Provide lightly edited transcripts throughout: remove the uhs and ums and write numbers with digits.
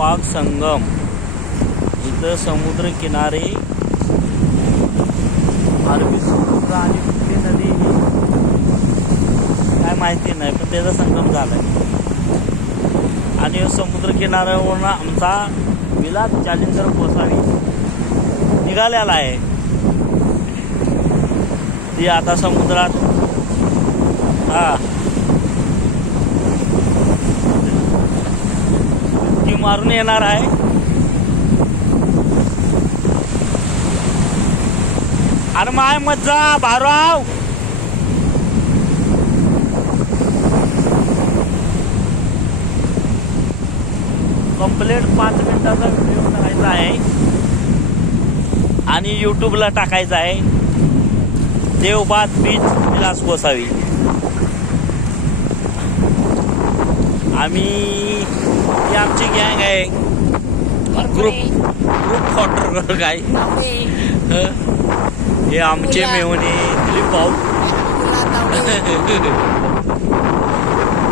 बाग संगम इथं समुद्र किनारे अरबी समुद्र आणि कुठली नदी काय माहिती नाही, पण त्याचा संगम झालाय. आणि समुद्र किनाऱ्यावरून आमचा विलास जालिंदर गोसावी निघालेला आहे. ती आता समुद्रात ती मारून येणार आहे. अरे माय मज्जा भाराव. कंप्लीट 5 मिनिटाचा व्हिडिओ करायचा आहे आणि यूट्यूबला टाकायचा आहे. देवबाद बीच विलास गोसावी. ही आमची गँग आहे. ग्रुप फॉटर काय हे आमचे मेहुणे दिलीप भाऊ.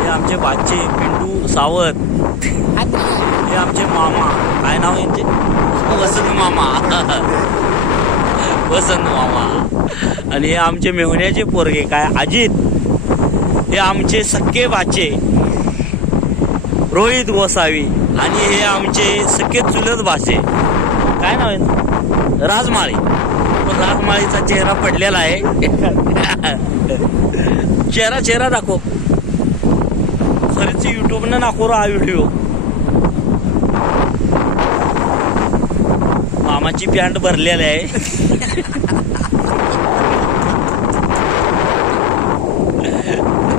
हे आमचे बाचे पिंटू सावंत. हे आमचे मामा, काय नाव यांचे? वसंत मामा. वसंत मामा. आणि हे आमचे मेहुण्याचे पोरगे काय अजित. हे आमचे सख्खे बाचे रोहित गोसावी. आणि हे आमचे सख्खे चुलत भाचे काय नाव आहे? राजमाळी. पण राजमाळीचा चेहरा पडलेला आहे. चेहरा दाखव. खरंच युट्यूबनं दाखव हा व्हिडिओ. मामाची पॅन्ट भरलेली आहे.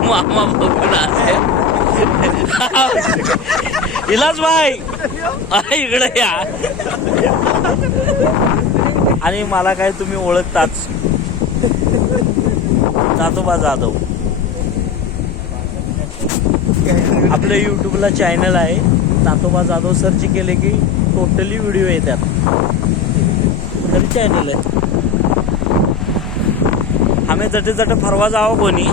मामा बघून आहे. इलाज भाई इकडे या. आणि मला काय तुम्ही ओळखताच, तातोबा जाधव. आपल्या यूट्यूबला चॅनल आहे तातोबा जाधव. सर्च केले की टोटली व्हिडिओ येतात. तरी चॅनल आहे. आम्ही जटे फरवा जावं कोणी.